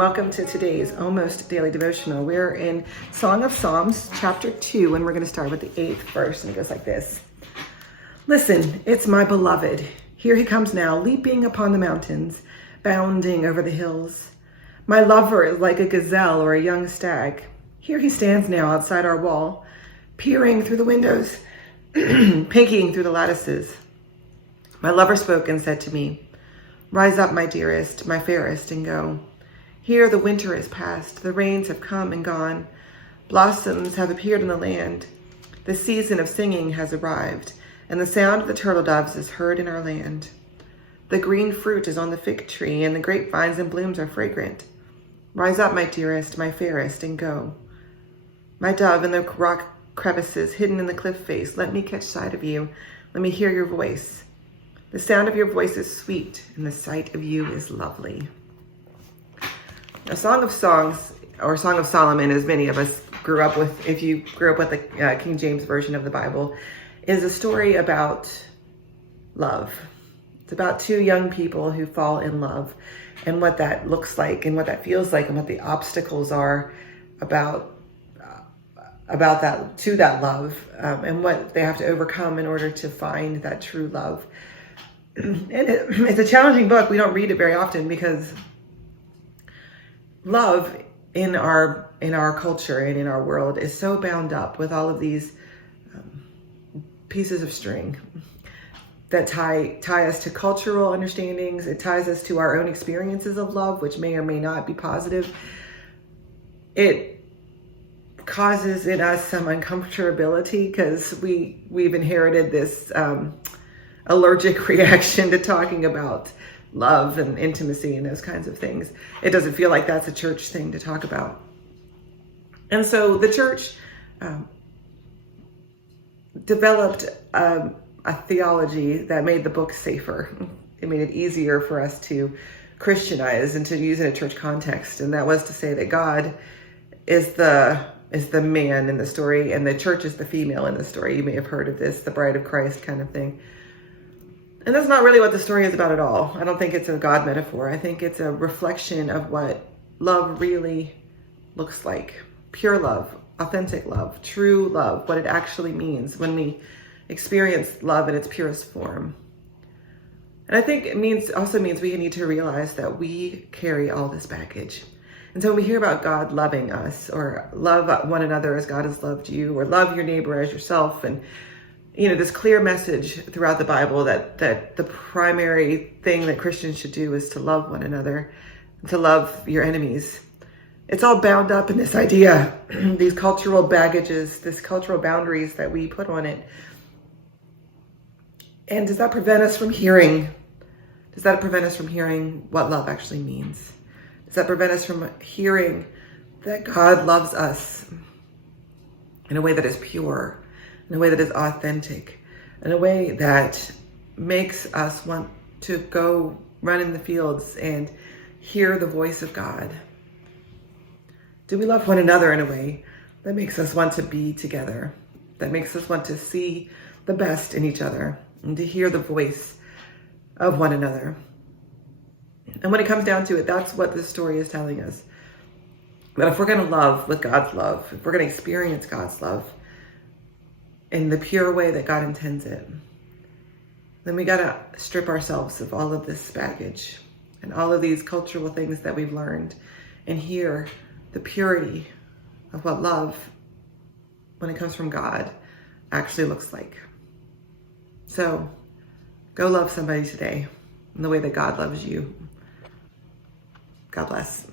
welcome to today's almost daily devotional. We're in Song of Psalms, chapter 2, and we're going to start with the 8th verse, and it goes like this. Listen, it's my beloved. Here he comes now, leaping upon the mountains, bounding over the hills. My lover is like a gazelle or a young stag. Here he stands now outside our wall, peering through the windows, peeking through the lattices. My lover spoke and said to me, Rise up, my dearest, my fairest, and go. Here the winter is past, the rains have come and gone, blossoms have appeared in the land. The season of singing has arrived, and the sound of the turtle doves is heard in our land. The green fruit is on the fig tree, and the grapevines and blooms are fragrant. Rise up, my dearest, my fairest, and go. My dove in the rock crevices, hidden in the cliff face, let me catch sight of you. Let me hear your voice. The sound of your voice is sweet, and the sight of you is lovely. A Song of Songs, or Song of Solomon, as many of us grew up with, if you grew up with the King James Version of the Bible, is a story about love. It's about two young people who fall in love, and what that looks like, and what that feels like, and what the obstacles are about that, to that love, and what they have to overcome in order to find that true love. And it's a challenging book. We don't read it very often because love in our culture and in our world is so bound up with all of these pieces of string that tie us to cultural understandings. It ties us to our own experiences of love, which may or may not be positive. It causes in us some uncomfortability because we've inherited this allergic reaction to talking about love and intimacy and those kinds of things. It doesn't feel like that's a church thing to talk about. And so the church developed a theology that made the book safer. It made it easier for us to Christianize and to use in a church context. And that was to say that God is the man in the story, and the church is the female in the story. You may have heard of this, the bride of Christ kind of thing. And that's not really what the story is about at all. I don't think it's a God metaphor. I think it's a reflection of what love really looks like. Pure love, authentic love, true love, what it actually means when we experience love in its purest form. And I think it also means we need to realize that we carry all this baggage. And so when we hear about God loving us, or love one another as God has loved you, or love your neighbor as yourself, and this clear message throughout the Bible that the primary thing that Christians should do is to love one another, to love your enemies. It's all bound up in this idea, these cultural baggages, this cultural boundaries that we put on it. And does that prevent us from hearing what love actually means? Does that prevent us from hearing that God loves us in a way that is pure, in a way that is authentic, in a way that makes us want to go run in the fields and hear the voice of God? Do we love one another in a way that makes us want to be together, that makes us want to see the best in each other and to hear the voice of one another? And when it comes down to it, that's what this story is telling us. That if we're going to love with God's love, if we're going to experience God's love in the pure way that God intends it, then we got to strip ourselves of all of this baggage and all of these cultural things that we've learned and hear the purity of what love, when it comes from God, actually looks like. So go love somebody today in the way that God loves you. God bless.